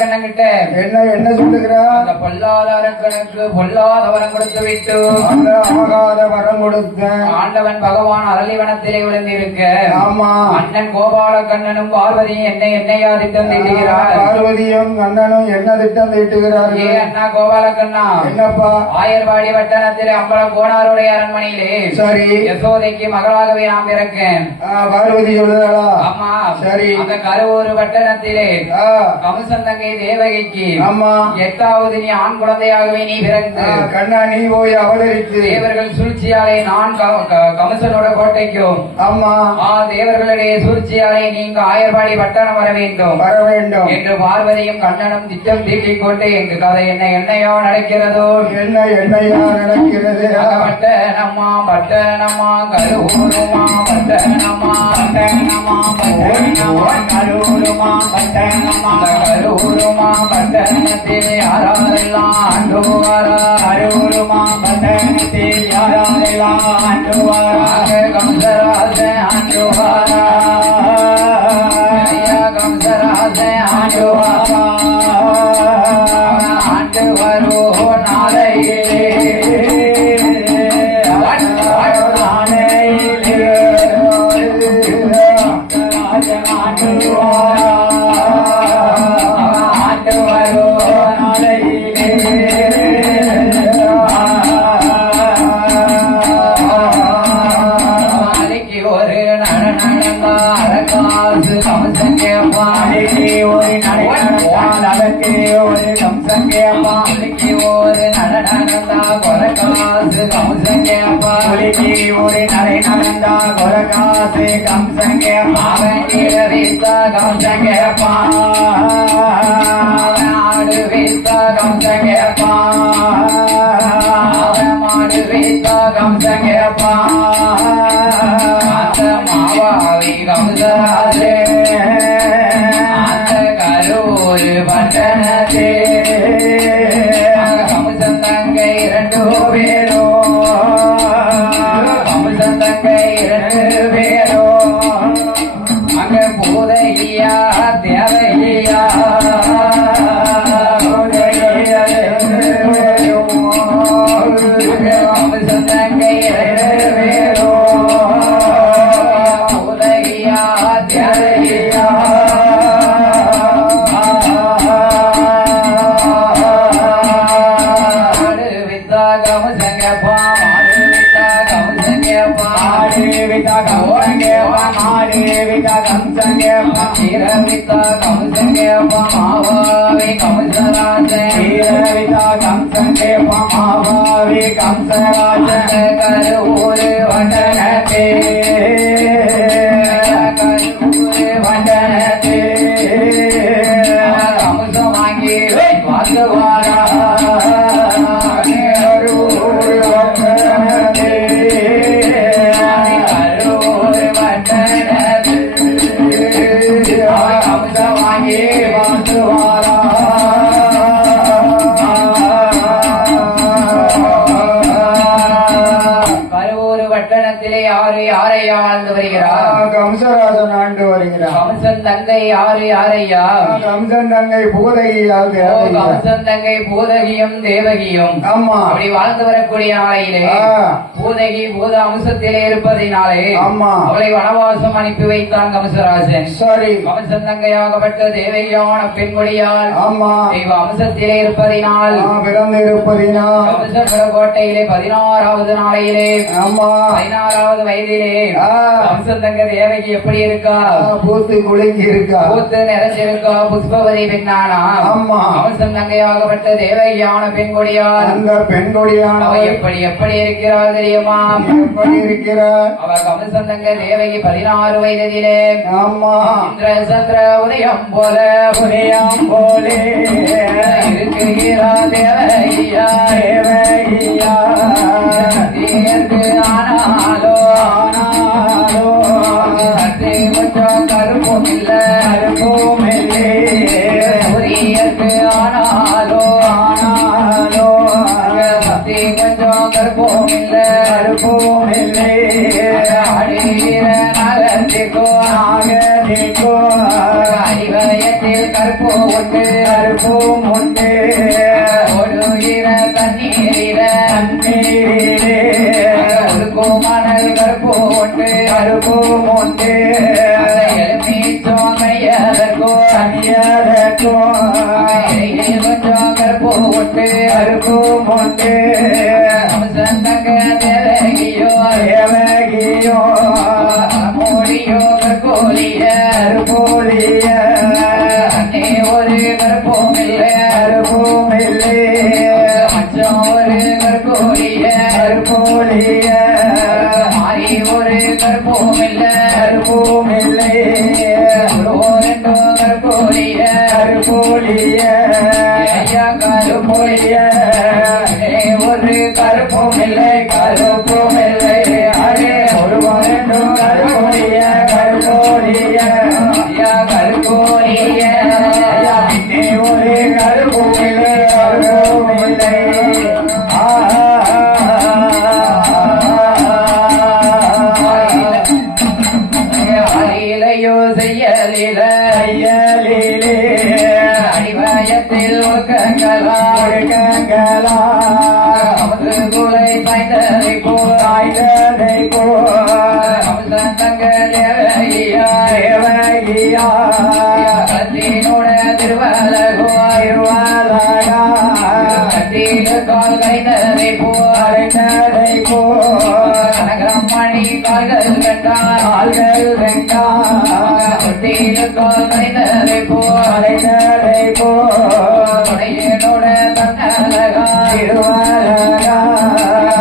கண்ணங்கிட்ட என்ன சொல்லுகிறா? அந்த பொல்லாத அரக்கனுக்கு பொல்லாத வரம் கொடுத்து விட்டு அந்த ஆகாத வரம் கொடுத்த ஆண்டவன் பகவான் அரளிவனத்திலே விழுந்திருக்க ஆமா அண்ணன் கோபால கண்ணனும் பார்வதியும் என்னையா திட்டம் தீட்டுகிறார். பார்வதியும் அண்ணனும் என்ன திட்டம் தீட்டுகிறார்? ஏ அண்ணா கோபால கண்ணா, என்னப்பா? ஆயர்வாடி வட்டணத்திலே அம்பலம் கோனாருடைய அரண்மனையிலே சரி யசோதைக்கு மகளாகவே நாம் பிறக்கேன். பார்வதி சொல்லுதாளா? ஆமா சரி. அந்த கருவூர் வட்டணத்திலே கம்சன் தங்கை தேவகிக்கு ஆமா 8வது நீ ஆண் குழந்தையாகவே நீ பிறந்து கண்ணா நீ போய் அவதரித்து தேவர்கள் சூழ்ச்சியாலே நான் கம்சனோட கோட்டைக்கும் ஆமா தேவர்களுடைய சூழ்ச்சியாலே நீங்க ஆயர்வாடி வட்டணம் வர வேண்டும் என்று பார்வதியும் கண்ணனும் திட்டம் தீட்டிக் கொண்டு எங்க கதை என்னையோ நடக்கிறதோ என்னையா நடக்கிறது? பட்டணமா பட்டணமா கருவூருமா பட்டணமா பட்டணமா பட்டணமா கருவூருமா பட்டணமா கருவூருமா பட்டணத்தில் யாரெல்லாம் ஆண்டு வாரா கருவூருமா பட்டணத்தில் யாரெல்லாம் ஆண்டு வாரா கம்சராஜ ஆண்டு வாரா கம்சராஜ ஆண்டு வாரா ஆண்டு வரோ நாளையே கம்சன் தங்கை 2 பேரோ கம்சன் தங்கை 2 பேரோ அங்க பூதையா தேவையா கம்சன் தங்கை 2 பேரோ பூதையா தேவையா கருவூர் வண்டனத்தே வண்டனத்தே கம்சம் வாங்கி வாசுவாரா யாரையா ஆழ்ந்து வருகிறார்? கம்சராஜன் ஆண்டு வருகிறார். கம்சன் தங்கை யாரையா? கம்சன் தங்கை பூதகியால் கம்சன் தங்கை பூதகியும் தேவகியும் ஆமா அப்படி வாழ்ந்து வரக்கூடிய நாளையிலே பூதகி பூத அம்சத்திலே இருப்பதினாலே ஆமா அவளை வனவாசம் அனுப்பி வைத்தான் கம்சராஜன். சரி. கம்சன் தங்கையாகப்பட்ட தேவகியான பெண்மொழியால் ஆமா தெய்வ அம்சத்திலே இருப்பதினால் பிறந்து இருப்பதினால் கம்சன் கோட்டையிலே 16வது நாளையிலே ஆமா 16வது வயதிலே கம்சன் தங்க தேவகி எப்படி இருக்கா? பூத்து குலுங்கி இருக்கா, பூத்து நிறைஞ்சிருக்கா, புஷ்பவதி பெண்ணானா ஆமா கம்சன் தங்கையாகப்பட்ட தேவகியான பெண்கொடியால் அந்த பெண்கொடியான அவ எப்படி இருக்கிறாள் தெரியுமா? எப்படி இருக்கிறார்? அவ கம்சன் தங்க தேவகி 16 வயதிலே ஆமா இந்திர சந்திர உதயம் போல இருக்கிறா தேவகியா தேவகியா ஆனாலோ கொஞ்சம் கருப்பும் இல்லை உரியக்கு ஆனாலோ கொஞ்சம் கருப்பும் இல்லை அடிகிற நகர்த்திக்கோ அடிவயத்தில் கற்பு உண்டு கருப்பும் உண்டு ஒழுகிற தண்ணீரில தண்ணீரிலே மணல் கருப்பு உண்டு கருப்பும் உண்டு எலுமிச்சம் கையதற்கோ கனியதற்கோ கொஞ்சம் கருப்பு உண்டு கருப்பும் உண்டு கம்சந்தங்க தேவகியோ தேவகியோ மோடியோ கற்கோலிய கருப்போலிய அன்னே ஒரு கருப்பும் இல்லை கருப்பும் இல்லை மச்சம் ஒரு கற்கோலிய கருப்போலிய மாறி ஒரு கருப்பும் இல்லை கருப்பும் இல்லை ரெண்டோ கற்கோலிய கருப்போலிய ஐயா கருப்போலிய ஒரு கருப்பும் இல்லை கருப்பும் இல்லை அடே ஒருவனும் கருப்போலிய கருப்போலிய ஐயா கருப்போலிய பின்னே ஒரு கருப்பும் இல்லை கருப்பும் இல்லை அயிலையோ செய்யலில கையலிலே அடிவயத்தில் ஒக்கங்களா கங்களா குலை சாய்ந்ததை போல் காய்கதை போ தங்க தேவையா தேவகியா கத்தினோட திருவலகோ திருவாலகா கத்தின கால் கைந்ததை போல் அரைந்ததை போ கனகமணி கால்கள் கண்டார் கால்கள் வெங்கா கத்தின கால் கைந்ததை போல் அரைந்ததை போ துணையனோட தன்னலகா திருவாலகா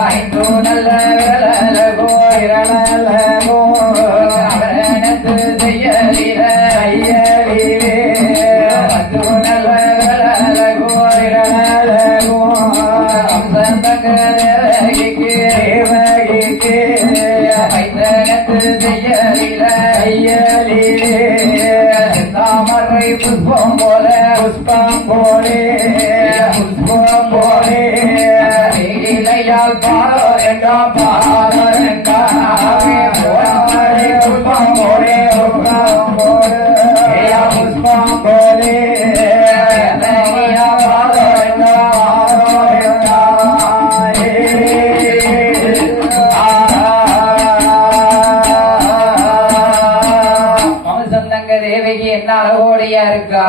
ஐந்து நல்ல விரலகோ விரலகோ அவரணத்து செய்யலில கையலிலே பத்து நல்ல விரலகோ விரலகோ கம்சந்தங்க தேவகிக்கு தேவகிக்கு வைத்தனத்து செய்யலில கையலிலே தாமரை புஷ்பம் போல புஷ்பம் போலே புஷ்பம் போலே இலையால் பாரோ என்றாம் பாரோ என்றாமே போலே புஷ்பம் போலே புஷ்பம் போலே புஷ்பம் போலே பாரோ என்றாம் கம்சந்தங்க தேவகி என்ன அழகோடியா இருக்கா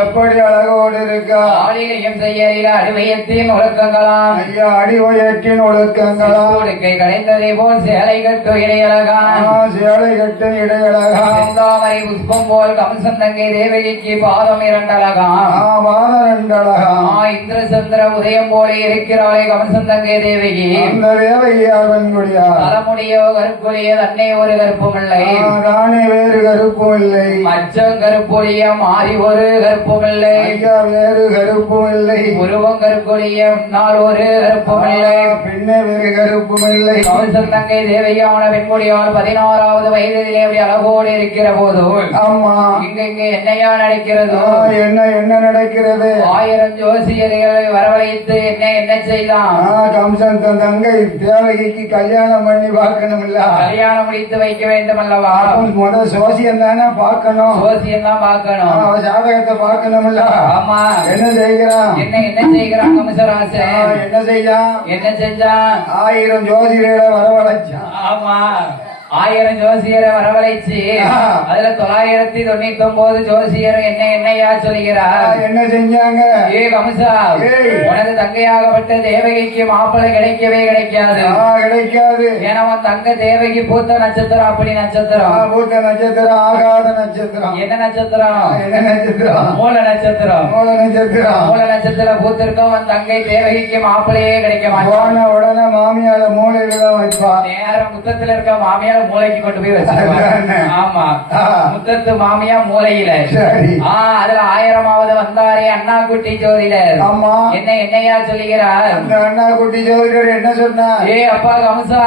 எப்படி அழகோடு இருக்கா ஆளிலையும் செய்யலில அடிமையத்தின் ஒழுக்கங்களாம் ஐயா அடி உயர்த்தின் ஒழுக்கங்களா உடுக்கை கடைந்ததை போல் சேலை கட்டு இடையழகான் சேலை கட்டு இடையழகா செந்தாமரை புஷ்பம் போல் கம்சந்தங்கை தேவகிக்கு பாதம் இரண்டழகாம் வானரண்டழகா இந்திரசந்திர உதயம் போல இருக்கிறாளே கம்சந்தங்கை தேவகி அந்த தேவையார் வெண்குடியா தலைமுடியோ கருப்புலிய தன்னை ஒரு கருப்புமில்லை ராணி வேறு கருப்பும் இல்லை மச்சம் கருப்புலிய மாறி ஒரு கருப்புமில்லை ஐயா வேறு கருப்பும் இல்லை உருவம் கருப்புலிய முன்னால் ஒரு கருப்புமில்லை பின்னே வேறு கருப்பும் இல்லை கம்சந்தங்கை தேவையான பெண்குடியால் 16வது வயதிலே அப்படி அழகோடு இருக்கிற போது ஆமா இங்க என்னையா நடக்கிறதோ என்ன என்ன நடக்கிறது 1000 ஜோசியர்களை வரவழைத்து என்ன செய்தான் கம்சன் தன் தங்கை தேவகிக்கு கல்யாணம் பண்ணி பார்க்கணும் இல்ல கல்யாணம் முடித்து வைக்க வேண்டும் அல்லவா முதல் சோசியம் தானே பார்க்கணும் ஜோசியம் தான் பார்க்கணும் அவ ஜாதகத்தை பார்க்கணும் இல்ல ஆமா என்ன செய்கிறான் என்ன செய்கிறான் கம்சராசன் என்ன செய்யான் என்ன செஞ்சான் 1000 ஜோதிடரை வரவழைச்சான் ஆமா 1000 ஜோசியரை வரவழைச்சு அதுல 999 ஜோசியர் என்னையா சொல்கிறார் என்ன செஞ்சாங்க ஏ கம்சா உனது தங்கையாகப்பட்ட தேவகிக்கு மாப்பிள்ளை கிடைக்கவே கிடைக்காது கிடைக்காது ஏன்னா உன் தங்க தேவகி பூத்த நட்சத்திரம் அப்படி நட்சத்திரம் பூத்த நட்சத்திரம் ஆகாத நட்சத்திரம் என்ன நட்சத்திரம் என்ன நட்சத்திரம் மூல நட்சத்திரம் மூல நட்சத்திரம் மூல நட்சத்திரம் பூத்திருக்க உன் தங்கை தேவகிக்கு மாப்பிள்ளையே கிடைக்க மாட்டான் போன உடனே மாமியார மூலையில தான் வைப்பா நேரம் முத்தத்துல இருக்க மாமியார மூளைக்கு கொண்டு போய் வச்சிருக்காங்க ஆமா முத்தத்து மாமியா மூலையில சரி அதுல 1000வது வந்தாரே அண்ணா குட்டி ஜோதிடர் ஆமா என்னையா சொல்லுகிறார் அந்த அண்ணா குட்டி ஜோதிடர் என்ன சொன்னா ஏ அப்பா கம்சா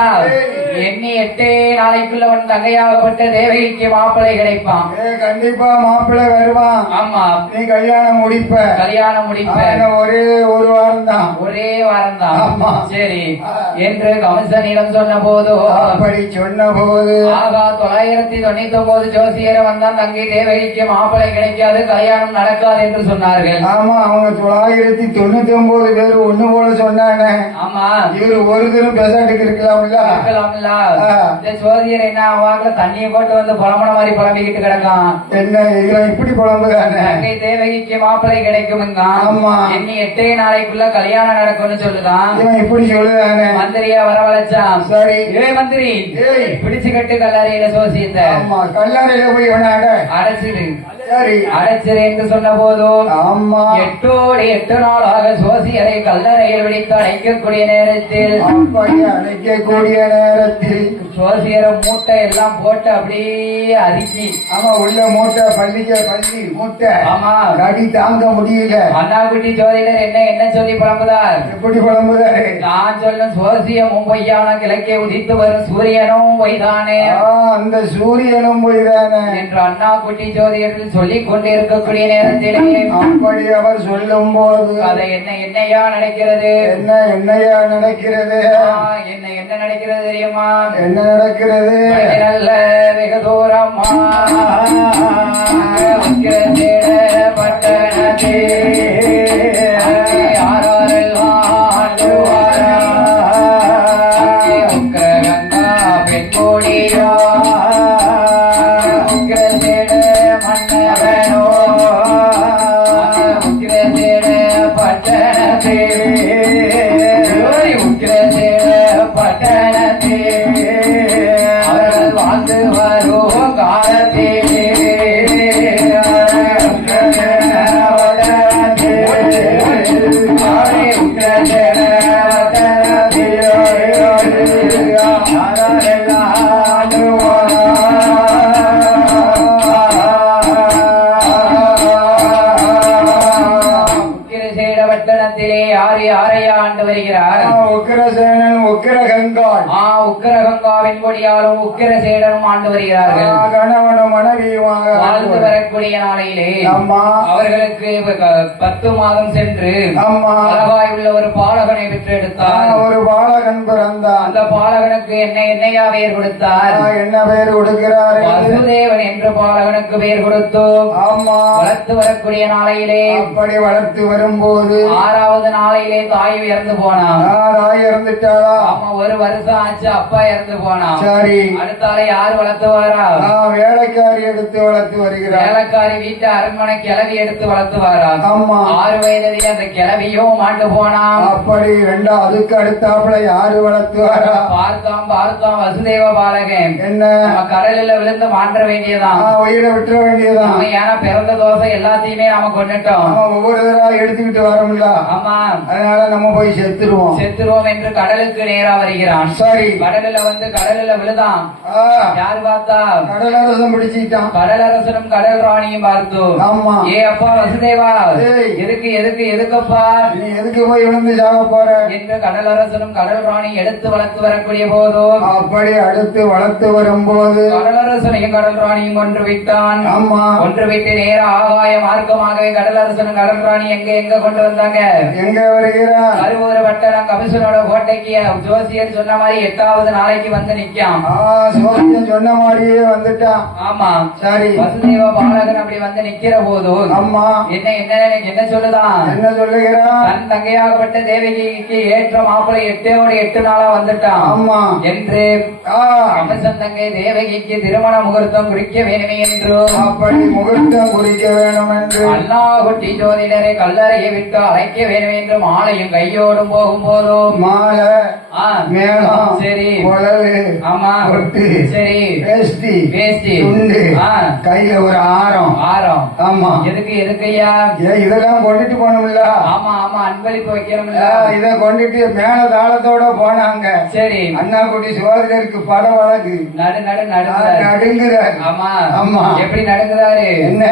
எண்ணி 8 நாளைக்குள்ள உன் தங்கையாகப்பட்ட தேவகிக்கு மாப்பிள்ளை கிடைப்பான் கண்டிப்பா மாப்பிள்ளை வருவான் ஆமா நீ கல்யாணம் கல்யாணம் முடிப்ப ஒரே ஒரு வாரம் தான் ஒரே வாரம் தான் ஆமா. சரி என்று கம்சனிடம் சொன்ன போதோ அப்படி சொன்ன போகுது. ஆகா 999 ஜோசியரை வந்தான் தங்கை தேவகிக்கு மாப்பிளை கிடைக்காது, கல்யாணம் நடக்காது என்று சொன்னார்கள். ஆமா, அவங்க 999 பேர் ஒண்ணு போல சொன்னாங்க. ஆமா, இவரு ஒரு தரம் பெசாட்டுக்கு இருக்கலாம்ல. இந்த ஜோதியர் என்ன வாக்குல தண்ணியை போட்டு வந்து புலம்புன மாதிரி புலம்பிக்கிட்டு கிடக்கான். என்ன இதெல்லாம் இப்படி புலம்புதானே? தங்கை தேவகிக்கு மாப்பிளை கிடைக்குமுங்க. ஆமா, இன்னி 8 நாளைக்குள்ள கல்யாணம் நடக்கும்னு சொல்லுதான். இவன் இப்படி சொல்லுதானே? மந்திரியா வரவழைச்சான். சரி, ஏ மந்திரி, ஏய் பிடிச்சு கட்டு கல்லறையில சோசியத்தை. ஆமா, கல்லறையில போய் இவனை அடைச்சிரு. சரி, அடைச்சிரு என்று சொன்ன போதும் ஆமா 8 நாளாக சோசியரை கல்லறையில் விழித்து அடைக்கக்கூடிய நேரத்தில் அப்படி அழைக்கக்கூடிய நேரத்தில் சோசியரை மூட்டை எல்லாம் போட்டு அப்படியே அரிக்கி. ஆமா, உள்ள மூட்டை பள்ளி மூட்டை. ஆமா, கடி தாங்க முடியல. அண்ணாக்குட்டி ஜோதிடர் என்ன சொல்லி புலம்புதார்? எப்படி புலம்புதாரு? நான் சொல்லும் சோசியமும் பொய்யான கிழக்கே உதித்து வரும் சூரியனும் பொய்தானே, அந்த சூரியனும் பொய்தானே என்று அண்ணாக்குட்டி ஜோதிடர்கள் சொல்லிக் கொண்டிருக்கக்கூடிய நேரத்திலே அப்படி அவர் சொல்லும் போது அதை என்னையா நடக்கிறது? என்னையா நடக்கிறது? என்ன நடக்கிறது தெரியுமா? என்ன நடக்கிறது? நல்ல வெகு தூரமா பட்டணத்தே பெண்கோடியா அவர்கள் வாழ்ந்து வரும் காலத்திலே பட்டணத்திலே யாரையா ஆண்டு வருகிறார்? உக்கிரசேனன் உக்கிரகங்காள். உக்கிரகங்காவின் கொடியாலும் உக்கிரசேனனும் ஆண்டு வருகிறார்கள். கணவனும் மனைவியுமாக வாழ்ந்து வரக்கூடிய நாளையிலே அவர்களுக்கு 10 மாதம் சென்று அழகாய் உள்ள ஒரு பாலகனை பெற்றெடுத்தார். ஒரு பாலகன் பிறந்தார். அந்த பாலகனுக்கு என்னையா பெயர் கொடுத்தார்? என்ன பெயர் கொடுக்கிறார்? வசுதேவன் என்று பாலகனுக்கு பெயர் கொடுத்தோம். ஆமா, வளர்த்து வரக்கூடிய நாளையிலே அப்படி வளர்த்து வரும்போது 6வது நாளையிலே தாய் இறந்து போனான். தாய் இறந்துட்டாளா? ஆமா, 1 வருஷம் ஆச்சு, அப்பா இறந்து போனான். சரி, அடுத்தால யாரு வளர்த்து வரா? வேலைக்காரி எடுத்து வளர்த்து வருகிறார். வேலைக்காரி வீட்டு அரண்மனை கிளவி எடுத்து வளர்த்து வரா. ஆமா, 6 வயதிலே அந்த கிளவியும் மாண்டு போனான். அப்படி அதுக்கு அடுத்தாப்புல யாரு வளர்த்து வரா? பார்த்தான் வசுதேவ பாலகன். என்ன நம்ம கடலில் விழுந்து மாற்ற வேண்டியதான், உயிரை விட்டுற வேண்டியதான். ஏன்னா பிறந்த தோசை எல்லாத்தையுமே நாம கொண்டுட்டோம். ஒவ்வொரு தடவை எடுத்துக்கிட்டு வரோம்ல. ஆமா, அதனால நம்ம போய் செத்துருவோம் என்று கடலுக்கு நேரா வருகிறான். சரி, கடலில் விழுதான். யாரு பார்த்தா? கடலரசன் பிடிச்சிட்டான். கடலரசனும் கடல் ராணியும் பார்த்தோம். ஆமா, ஏ அப்பா வசுதேவா, எதுக்குப்பா நீ எதுக்கு போய் விழுந்து சாக போற என்று கடலரசனும் கடல் ராணி எடுத்து வளர்த்து வரக்கூடிய போதும் அப்படி அடுத்து வளர்த்து வரும்போது கடலரசனையும் கடல் ராணியும் ஒன்று விட்டான். ஆமா, ஒன்று விட்டு நேர ஆகாய மார்க்கமாகவே கடலரசனும் கடல் ராணி எங்க கொண்டு வந்தாங்க? எங்க வருகிறார்? கருவூர பட்டணம் கமிஷனோட கோட்டைக்கு ஜோசியர் சொன்ன மாதிரி 8வது நாளைக்கு வந்து நிக்கான். ஜோசியன் சொன்ன மாதிரியே வந்துட்டான். ஆமா, சரி, வசுதேவ பாலகன் அப்படி வந்து நிக்கிற போதும் அம்மா என்ன சொல்லுதான்? என்ன சொல்லுகிறான்? தன் தங்கையாகப்பட்ட தேவகிக்கு ஏற்ற மாப்பிளை 8 நாளா வந்துட்டான். ஆமா என்று கமிஷன் தங்கை தேவகிக்கு திருமண முகூர்த்தம் குறிக்க வேணுமே என்று அப்படி முகூர்த்தம் குறிக்க வேணும் என்று அண்ணா குட்டி ஜோதிடரை கல்லறையை விட்டு அழைக்க வேண்டும் என்று மாலையும் கையோடும் போகும்போதும் மாலை மேளம் சரி குழலு ஆமா கொட்டு சரி வேஷ்டி துண்டு கையில ஒரு ஆரம் ஆமா எதுக்கையா இதெல்லாம் கொண்டுட்டு போகணும்ல. ஆமா அன்பளிப்பு வைக்கணும்ல. இத கொண்டுட்டு மேல தாளத்தோட போனாங்க. சரி, அண்ணா குட்டி சோதரருக்கு பட வழக்கு நடுங்குறாரு. ஆமா ஆமா, எப்படி நடுங்குறாரு? என்ன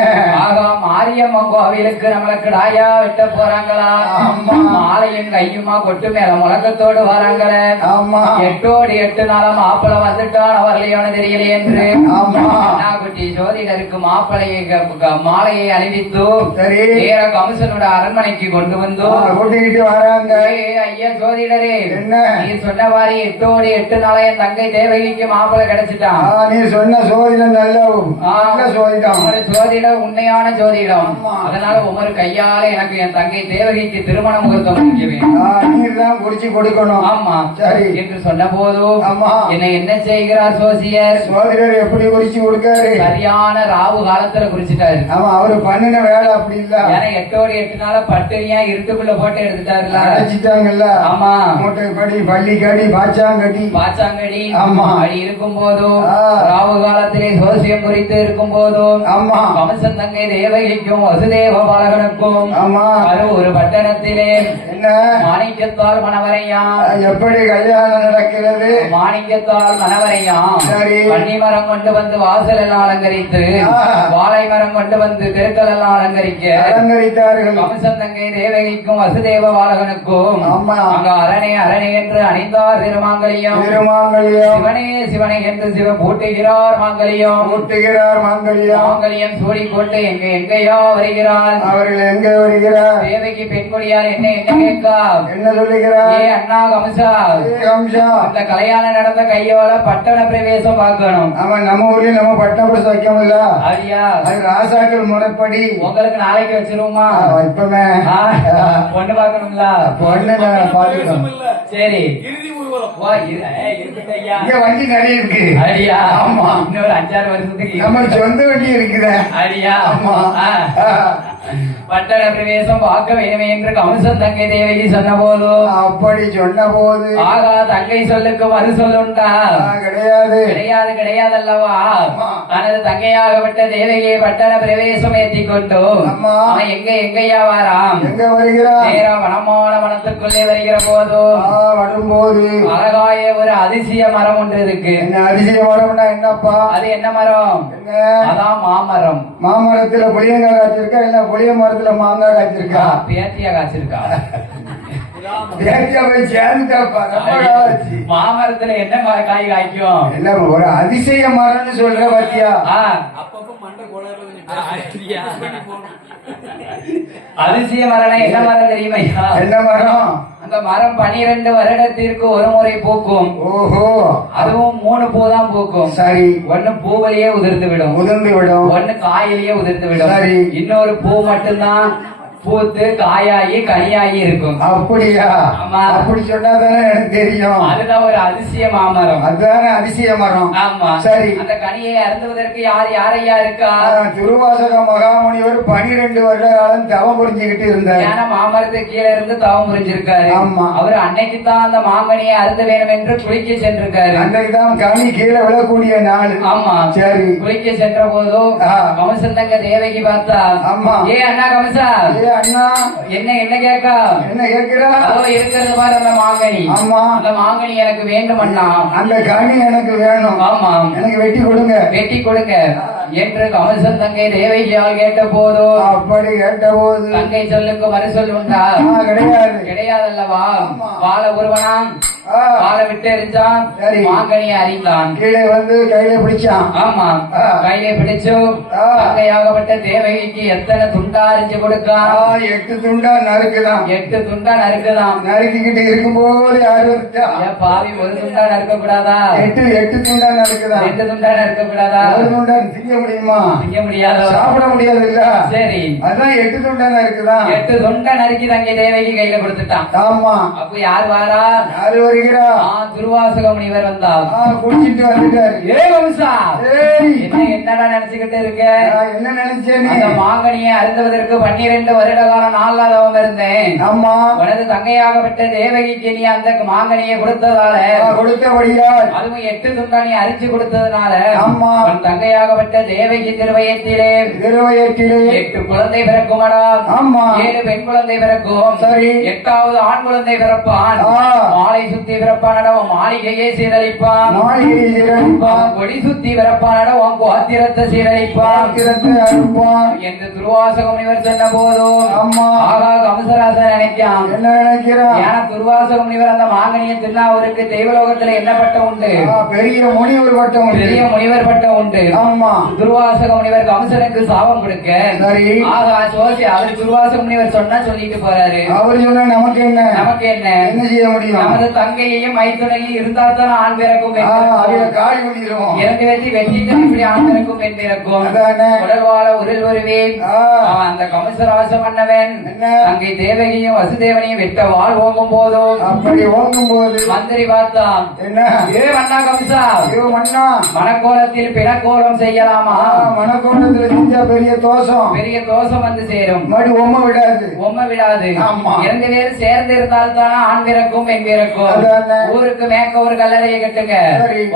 ஆகா மாரியம்மன் கோவிலுக்கு நம்மளுக்கு டாயா வெட்ட போறாங்களா? ஆமா. மாலையும் கையுமா கொட்டு மேல முழக்கத்தோடு வராங்களே. ஆமா. 8 நாளா மாப்பிளை வந்துட்டான் வரலையோன்னு தெரியல என்று ஆமா. குட்டி ஜோதிடருக்கு மாப்பிளையை மாலையை அணிவித்து சரி. நேர கம்சனோட அரண்மனைக்கு கொண்டு வந்து கூட்டிக்கிட்டு வராங்க. ஐயா ஜோதிடரே, என்ன நீ சொன்னவாறு 8 நாளா என் தங்கை தேவகிக்கு மாப்பிளை கிடைச்சிட்டான். நீ சொன்ன சோதிடம் நல்ல சோதிடம். ஜோதிடம் உண்மையான ஜோதிடம். அதனால உமரு கையால எனக்கு என் தங்கை தேவகிக்கு திருமண முகூர்த்தம் முடிக்க வேண்டும். நீர் தான் குறிச்சு கொடுக்கணும். ஆமா. சரி என்று சொன்ன போதும் ஆமா. என்ன செய்கிறார் சோசியர்? சோதிடர் எப்படி குறிச்சு கொடுக்காரு? சரியான ராவு காலத்துல குறிச்சிட்டாரு. ஆமா, அவரு பண்ணின வேலை அப்படி இல்ல. ஏன்னா 8 நாளா பட்டினியா இருட்டுக்குள்ள போட்டு எடுத்துட்டாருல. அடைச்சிட்டாங்கல்ல. ஆமா. மூட்டை படி பள்ளி கடி பாச்சாங்கடி. ஆமா. அப்படி இருக்கும் போதும் ராவு காலத்திலே சோசியம் குறித்து இருக்கும் போதும் ஆமா. கம்சன் தங்கை தேவகிக்கும் வசுதேவ பாலகனுக்கும் ஆமா. ஒரு பட்டணத்திலே என்ன மாணிக்கத்தால் மணவரையாம். எப்படி கல்யாணம் நடக்கிறது? மாணிக்கத்தால் மணவரையாம். சரி. பன்னி மரம் கொண்டு வந்து வாசல் எல்லாம் அலங்கரித்து வாழை மரம் கொண்டு வந்து தெருக்கள் எல்லாம் அலங்கரித்தார்கள். கம்சன் தங்கை தேவகிக்கும் வசுதேவ பாலகனுக்கும் ஆமா. அங்க அரணே என்று அணிந்தார் திருமாங்கலியம். சிவனே என்று சிவன் பூட்டுகிறார் மாங்கலியம். மாங்கலியம் சூடிக்கொண்டு எங்கேயோ வருகிறார். அவர்கள் எங்க வருகிறார்? தேவகி பெண்கொடியார் என்ன கேட்கா? என்ன சொல்லுகிறார்? ஏ அண்ணா கம்சா, இந்த கல்யாணம் நடந்த கையோட பட்டண பிரவேசம் பார்க்கணும். அவன் நம்ம ஊர்லயும் நம்ம பட்டண பிரவேசம் வைக்கணும்ல. அப்படியா? அது ராசாக்கள் முறைப்படி உங்களுக்கு நாளைக்கு வச்சிருவோமா? இப்பமே பொண்ணு பார்க்கணும்ல. பொண்ணு பாத்துக்கணும். சரி வண்டி நிறைய இருக்கு. அடியா? ஆமா. இன்னொரு 5-6 வருஷத்துக்கு நம்ம சொந்த வண்டி இருக்குது. அடியா? ஆமா. பட்டண பிரவேசம் பார்க்க வேணுமே என்று கம்சன் தங்கை தேவகி சொன்ன போது அப்படி சொன்ன போது ஆகா தங்கை சொல்லுக்கு மறு சொல்லுண்டா? கிடையாது அல்லவா? தனது தங்கையாகப்பட்ட தேவகியை பட்டண பிரவேசம் ஏற்றி கொண்டு அவன் எங்கேயா வாராம்? எங்க வருகிறான்? நேரா வனமான வனத்துக்குள்ளே வருகிற போது வரும்போது அழகாய ஒரு அதிசய மரம் ஒன்று இருக்கு. என்ன அதிசய மரம்னா என்னப்பா? அது என்ன மரம்? அதான் மாமரம். மாமரத்துல புளியங்காய் காய்ச்சிருக்கா இல்ல புளிய மரத்துல மாங்காய் காய்ச்சிருக்கா? பேத்தியா காய்ச்சிருக்கா? மாமரத்துல என்ன காய் காய்க்கும்? இல்ல ஒரு அதிசய மரம்னு சொல்ற பாத்தியா? அதிசய மரம் என்ன மரம் தெரியுமா? என்ன மரம்? அந்த மரம் 12 வருடத்திற்கு ஒரு முறை பூக்கும். ஓஹோ. அதுவும் 3 பூ தான் பூக்கும். சரி. ஒண்ணு பூவிலேயே உதிர்ந்து விடும். ஒண்ணு காயிலேயே உதிர்ந்து விடும். சரி. இன்னொரு பூ மட்டும்தான் பூத்து காயாகி கனியாகி இருக்கும். அப்படியா? அப்படி சொன்னாதானே எனக்கு தெரியும். அதுதான் ஒரு அதிசய மாமரம். அதுதானே அதிசய மரம். ஆமா. சரி. அந்த கனியை அருந்துவதற்கு யாரையா இருக்கா? திருவாசக மகாமுனிவர் 12 வருட காலம் தவம் புரிஞ்சுக்கிட்டு இருந்தார். ஏன்னா மாமரத்துக்கு கீழே இருந்து தவம் புரிஞ்சிருக்காரு. ஆமா. அவர் அன்னைக்கு தான் அந்த மாங்கனியை அருந்த வேணும் என்று குளிக்க சென்றிருக்காரு. அன்னைக்கு தான் கனி கீழே விழக்கூடிய நாள். ஆமா. சரி. குளிக்க சென்ற போதும் கமசன் தங்க தேவகி பார்த்தா. ஆமா. ஏ அண்ணா கமசா, அண்ணா என்ன கேட்கா? என்ன கேட்கிறா? இருக்கிறது பாரு அந்த மாங்கனி. ஆமா. அந்த மாங்கனி எனக்கு வேண்டும் அண்ணா. அந்த கனி எனக்கு வேணும். ஆமா. எனக்கு வெட்டி கொடுங்க என்று கமசன் தங்கை தேவகியால் கேட்ட போதோ அப்படி கேட்ட போது தங்கை சொல்லுக்கு மறு சொல் உண்டா? கிடையாது அல்லவா? பால ஒருவனாம் பாலை விட்டு எரிஞ்சான். மாங்கனியை அறிந்தான். கீழே வந்து கையில பிடிச்சான். ஆமா. கையில பிடிச்சு தங்கையாகப்பட்ட தேவகிக்கு எத்தனை துண்டா அரிஞ்சு கொடுக்கான்? 8 துண்டா நறுக்குதான். 8 துண்டா நறுக்குதான். நறுக்கிக்கிட்டு இருக்கும்போது யாரு பாவி ஒரு துண்டா நறுக்க கூடாதா? 8 துண்டா நறுக்குதான். 8 துண்டா நறுக்க கூடாதா? ஒரு துண்டா திங்க முடியுமா? திங்க முடியாது. சாப்பிட முடியாது இல்ல? சரி. அதான் 8 துண்டா நறுக்குதான். 8 துண்டா நறுக்கி தங்கை தேவகி கையில கொடுத்துட்டான். ஆமா. அப்ப யார் வாரா? யாரு வருகிறா? துர்வாசக முனிவர் வந்தார். குடிச்சிட்டு வந்துட்டாரு. ஏ வம்சா, என்னடா நினைச்சுக்கிட்டு இருக்க? என்ன நினைச்சேன்? அந்த மாங்கனியை அருந்துவதற்கு 12 வருட காலம் நாளாதவம் இருந்தேன். ஆமா. உனது தங்கையாகப்பட்ட தேவகிக்கு நீ அந்த மாங்கனியை கொடுத்ததால கொடுத்தபடியால் அதுவும் 8 துண்டா நீ அரிச்சு கொடுத்ததுனால ஆமா உன் தங்கையாகப்பட்ட தேவகி திருவயத்திலே 8 குழந்தை பிறக்குமடா. ஆமா. 7 பெண் குழந்தை பிறக்கும். சரி. 8வது ஆண் குழந்தை பிறப்பான். மாலை சுத்தி பிறப்பானடம் மாளிகையை சீரழிப்பான் கொடி சுத்தி பிறப்பானடம் கோத்திரத்தை சீரழிப்பான் என்று துர்வாசக முனிவர் சொன்ன போதும் ஆகா கம்சராசன் நினைக்கான் என்ன நினைக்கிறான் ஏன்னா துர்வாசக முனிவர் அந்த மாங்கனியை தின்னா அவருக்கு தெய்வலோகத்துல என்ன பட்டம் உண்டு பெரிய முனிவர் பட்டம் பெரிய முனிவர் பட்டம் உண்டு துர்வாசக முனிவர் கம்சனுக்கு சாபம் கொடுக்க ஆகா சோசி அவர் துர்வாசக முனிவர் சொன்னா சொல்லிட்டு போறாரு அவர் சொன்ன நமக்கு என்ன என்ன செய்ய முடியும் நமது தங்கையையும் மைத்துனையும் இருந்தா தான் ஆண் பிறக்கும் காய் முடியும் இறந்து வெற்றி இப்படி ஆண் பிறக்கும் பெண் பிறக்கும் உடல் வாழ உடல் வருவேன் அந்த கம்சராச மன்னவன் அங்கே தேவகியும் வசுதேவனையும் வெட்ட வாழ் ஓங்கும் போதும் அப்படி ஓங்கும் போது மந்திரி பார்த்தான் என்ன ஏ மன்னா கம்சா மன்னா மணக்கோலத்தில் பிணக்கோலம் செய்யலாமா மணக்கோலத்தில் செஞ்சா பெரிய தோஷம் வந்து சேரும் மறுபடி உம்மை விடாது இரண்டு பேரும் சேர்ந்து இருந்தால் தானே ஆண் பிறக்கும் பெண் பிறக்கும் ஊருக்கு மேற்க ஒரு கல்லறையை கட்டுங்க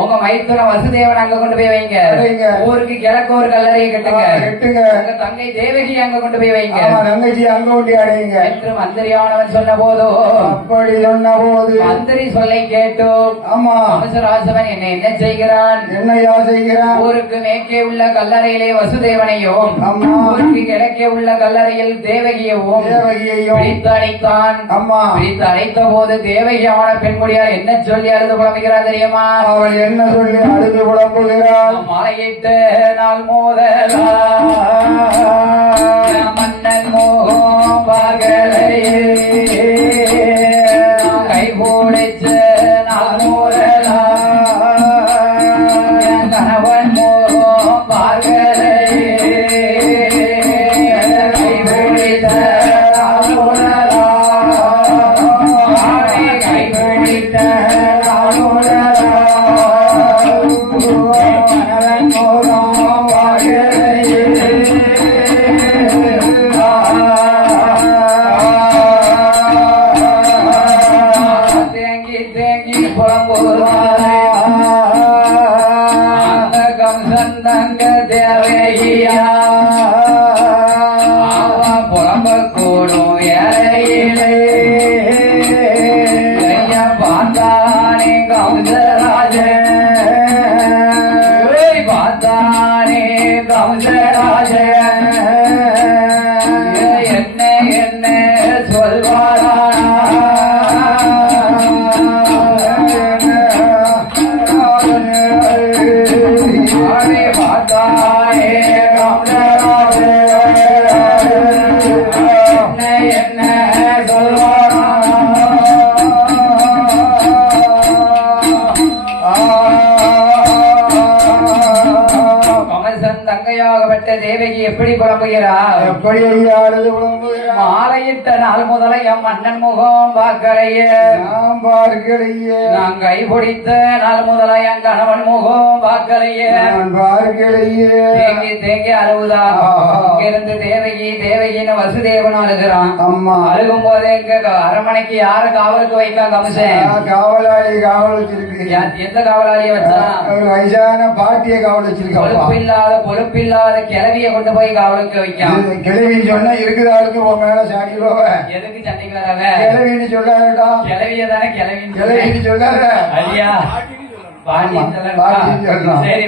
உங்க மைத்துன வசுதேவன் அங்க கொண்டு போய் வைங்க ஊருக்கு கிழக்கு ஒரு கல்லறையை கட்டுங்க உங்க தங்கை தேவகி அங்க கொண்டு போய் வைங்க தங்கச்சி அங்க கொண்டு அடையுங்க என்று மந்திரியானவன் சொன்ன போதோ அப்படி சொன்ன போது மந்திரி சொல்லை கேட்டோம் கம்சராசவன் என்ன செய்கிறான் என்னையா செய்கிறான் ஊருக்கு மேற்கே உள்ள கல்லறையிலே வசுதேவனையும் ஊருக்கு கிழக்கே உள்ள கல்லறையில் தேவகியையும் பிடித்து அடைத்தான் பிடித்து அடைத்த போது தேவகியான பெண்குடியார் என்ன சொல்லி அழுது புலம்புகிறார் தெரியுமா அவள் என்ன சொல்லி அழுது புலம்புகிறாள் மலையிட்டு நாள் மோதலா மன்னன் மோகம் பகலையே கை போடிச்சு நாள் மோதலா கணவன் மோகம் பகலையே கை போடித்த நாள் மோதலா கை போடித்த நாள் மோதலா கணவன் மோகம் பகலையே தேங்கி புலம்புகிறாரே அந்த கம்சன் தங்க தேவையா புலம்ப கூடும் ஏழையிலே பார்த்தானே கம்சராஜன் பார்த்தானே கம்சராஜன் என்ன சொல்வாரா பார்த்தானே என்ன சொல்வாரா கமசன் தங்கையாகப்பட்ட தேவகி எப்படி புலம்புகிறார் எப்படி ஐயா அழுது புலம்புகிறார் மாலையிட்ட நாள் முதல எம் மன்னன் முகம் பார்க்கலையே நாம் பார்க்கலையே நான் கை பிடித்த நாள் முதல என் கணவன் முகம் பார்க்கலையே நான் பார்க்கலையே தேங்கி தேங்கி அழுவுதா இருந்து தேவகின்னு வசுதேவன் அழுகிறான் அழுகும் போது எங்க அரண்மனைக்கு யாரு காவலுக்கு வைக்கான் கம்சன் காவலாளி காவல் வச்சிருக்கு எந்த காவலாளிய வச்சான் வயசான பாட்டிய காவல் வச்சிருக்கான் பொறுப்பில்லாத கிளவிய கொண்டு போய் காவலுக்கு வைக்கான் கிளவி சொன்னா இருக்குதாளுக்கு உன் மேல சாடிடுவ எதுக்கு சண்டைக்கு வராத கிளவின்னு சொல்லாதடா கிளவிய தானே கிளவின்னு சொல்லாத ஐயா சரி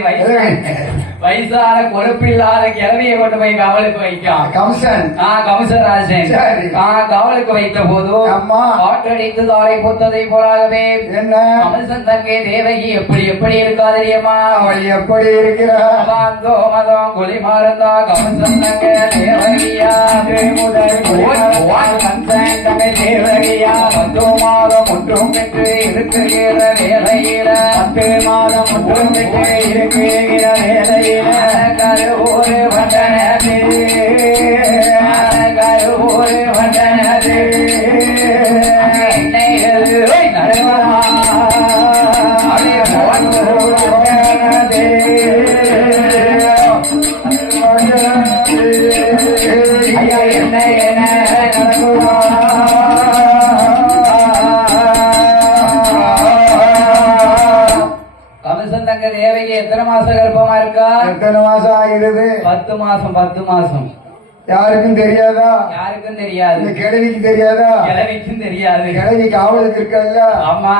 வயசான கொழுப்பில்லாத கிளவியை கொண்டு போய் காவலுக்கு வைக்கான் கம்சன் கம்சராஜன் காவலுக்கு வைத்த போது காற்றடித்து தாரை பொத்ததை போலாகவே என்ன கம்சன் தங்கை தேவகி எப்படி இருக்கா தெரியுமா அவள் எப்படி இருக்கிறார் மதம் கொலி மாறந்தா கம்சன் தங்க தேவகியா கம்சன் தங்கை தேவகியா 10 மாதம் ஒன்றும் பெற்று இருக்குகிற வேலையில 10 மாதம் ஒன்றும் பெற்று இருக்குகிற வேலையில கருவூர் வட்டனதே கம்சன் தங்க தேவகி எத்தனை மாசம் கர்ப்பமா இருக்கா? எத்தனை மாசம் ஆகிறது? 10 மாசம். யாருக்கும் தெரியாதா? யாருக்கும் தெரியாது. இந்த கிழவிக்கு தெரியாதா? கிழவிக்கும் தெரியாது. கிழவி காவலுக்கு இருக்கல்ல? ஆமா.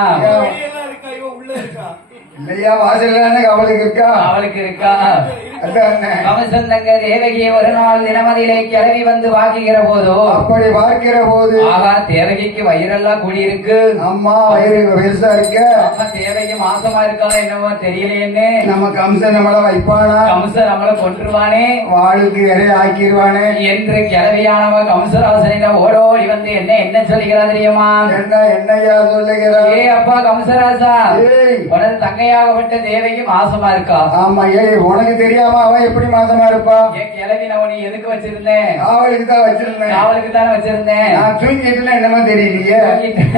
இல்லையா, வாசல்ல காவலுக்கு இருக்கா? அவளுக்கு இருக்கா? அதானே. கம்சன் தங்க தேவகியை ஒரு நாள் தினமதியிலே கிளவி வந்து வாக்குகிற போதோ, அப்படி பார்க்கிற போது ஆகா தேவகிக்கு வயிறெல்லாம் கூடியிருக்கு. அம்மா வயிறு பெருசா இருக்க, அம்மா தேவகி மாசமா இருக்காளோ என்னவோ தெரியலையேன்னு நம்ம கம்சன் நம்மள வைப்பானா? கம்சன் நம்மள கொன்றுவானே, வாளுக்கு இறை ஆக்கிடுவானே என்று கிளவியானவ கம்சராசனிடம் ஓடோடி வந்து என்ன என்ன சொல்லுகிறா தெரியுமா? என்னையா சொல்லுகிறா? ஏ அப்பா கம்சராசா, ஏய். உனது தங்கையாகப்பட்ட தேவகி மாசமா இருக்கா. ஆமா. ஏய், உனக்கு தெரியாம அவன் எப்படி மாசமா இருப்பா? ஏன் கிளவி நான் நீ எதுக்கு வச்சிருந்தேன்? காவலுக்கு தான் வச்சிருந்தேன். அவளுக்கு தானே வச்சிருந்தேன். நான் தூங்கிட்டுல என்னமோ தெரியலையே.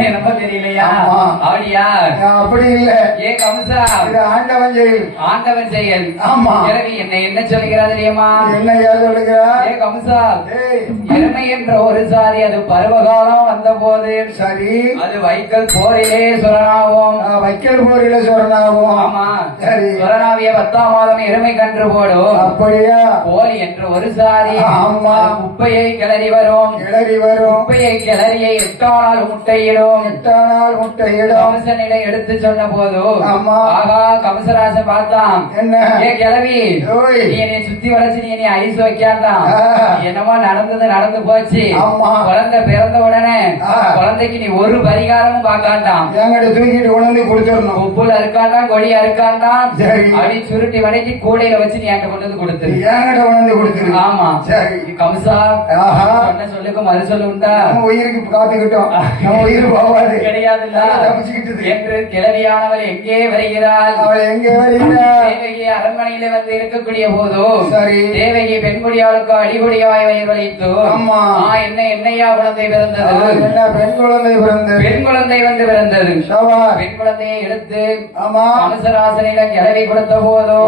என்னமோ தெரியலையா? ஆமா. அப்படியா? நான் அப்படி இல்ல. ஏ கம்சா, இது ஆண்டவன் செயல். ஆண்டவன் செயல். ஆமா. கிளவி என்ன சொல்லுகிறா தெரியுமா? என்னையா சொல்லுகிறா? ஏ கம்சா, ஏய். எருமை என்ற ஒரு சாதி அது பருவகாலம் வந்த போது சரி. அது வைக்கல் போரிலே சுரணாவும். வைக்கல் போரில சொன்னாவும். ஆமா. சரி. சுரணாவிய 10ஆம் மாதம் எருமை கன்று போடும். அப்படியா? போலி என்று ஒரு சாதி. ஆமா. அது குப்பையை கிளறி வரும். கிளறி வரும். குப்பையை கிளறியை 8 முட்டையிடும். 8 முட்டையிடும். கம்சனிடம் எடுத்து சொன்ன போது ஆமா. ஆகா கம்சராசன் பார்த்தான். என்ன? ஏ கிளவி, ஓய். நீ என்னை சுத்தி வளைச்சு நீ ஐஸ் வைக்காதான். ஆ. என்னமோ நடந்து போச்சு. ஆமா. குழந்தை பிறந்த உடனே ஆ. குழந்தைக்கு நீ ஒரு பரிகாரமும் பார்க்காண்டாம். என்கிட்ட தூக்கிட்டு உணர்ந்து கொடுத்துடணும். உப்புல இருக்காண்டாம், கொடியா இருக்காண்டாம். சரி. அப்படி சுருட்டி வடைக்கு கூடையில வச்சு நீ என்கிட்ட கொண்டு வந்து கொடுத்துரு. என்கிட்ட உணர்ந்து கொடுத்துரு. ஆமா. சரி. கம்சா, ஆஹா. சொன்ன சொல்லுக்கு மறு சொல்லு உண்டா? நம்ம உயிருக்கு காத்துக்கிட்டோம். நம்ம உயிர் போவாது. கிடையாதுல்ல தப்பிச்சுக்கிட்டது. என்று கிளவியானவள் எங்கே வருகிறாள்? அவள் எங்கே வருகிறாள்? தேவகி அரண்மனையில வந்து இருக்கக்கூடிய போதோ சரி. தேவகி பெண்குடியாளுக்கு அடிகுடியாய் வயிற்று. ஆமா. என்னையா குழந்தை பிறந்தது? என்ன பெண் குழந்தை பிறந்தது? பெண் குழந்தை வந்து பிறந்தது. சவார். பெண் குழந்தையை எடுத்து ஆமா. கம்சராசனிடம் கிளவி கொடுத்த போதோ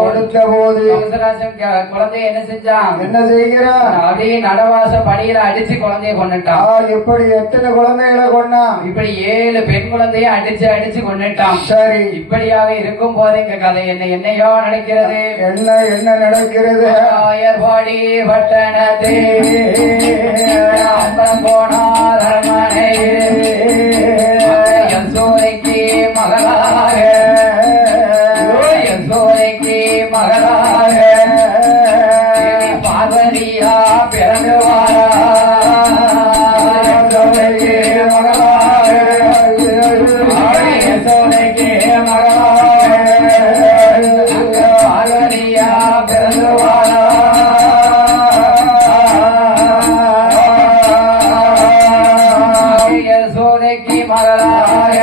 கம்சராசன் குழந்தைய என்ன செஞ்சான்? என்ன செய்கிறான்? அப்படியே நடவாச படியில அடிச்சு குழந்தைய கொண்டுட்டான். எப்படி எத்தனை குழந்தைகளை கொண்டா? இப்படி 7 பெண் குழந்தைய அடிச்சு கொண்டுட்டான். சரி. இப்படியாக இருக்கும் போது இந்த கதை என்னையோ நடக்கிறது. என்ன நடக்கிறது? ஆயர்பாடி பட்டணத்தே அம்பலம் போனார் அரண்மனையில் யசோதைக்கு மகளாக யசோதைக்கு மகளாக பார்வதியா பிறந்துவாரா யசோதைக்கு மகளாக யசோதைக்கு மகளாக பார்வதியா பிறந்துவாரா யசோதைக்கு மகளாக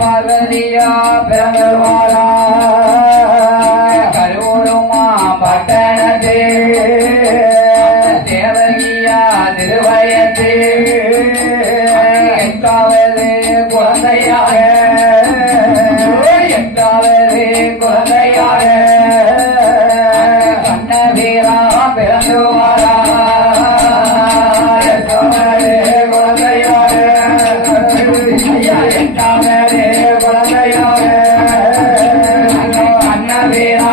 பார்வதியா பிறந்துவாரா கருவூருமா பட்டணத்தே தேவகியா திருவயத்தே 8வது குழந்தையாக 8வது குழந்தையாக கண்ணவீரா பிறந்துவாரா குழந்தையாக 8வது குழந்தையாக கண்ணவீரா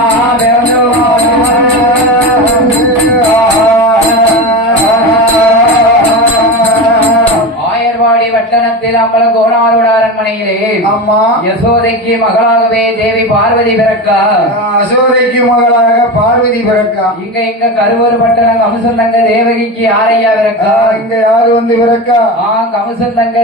ஆயர்வாடி வட்டணத்தில் அம்பல கோணாரோட அரண்மனையிலே ஆமா. யசோதைக்கு மகளாகவே தேவி பார்வதி பிறக்கா. யசோதைக்கு மகளாக பார்வதி பிறக்கா. இங்க கருவூர் பட்டணம் கம்சன் தங்க தேவகிக்கு யாரையா பிறக்கா? இங்க யாரு வந்து பிறக்கா? கம்சன் தங்க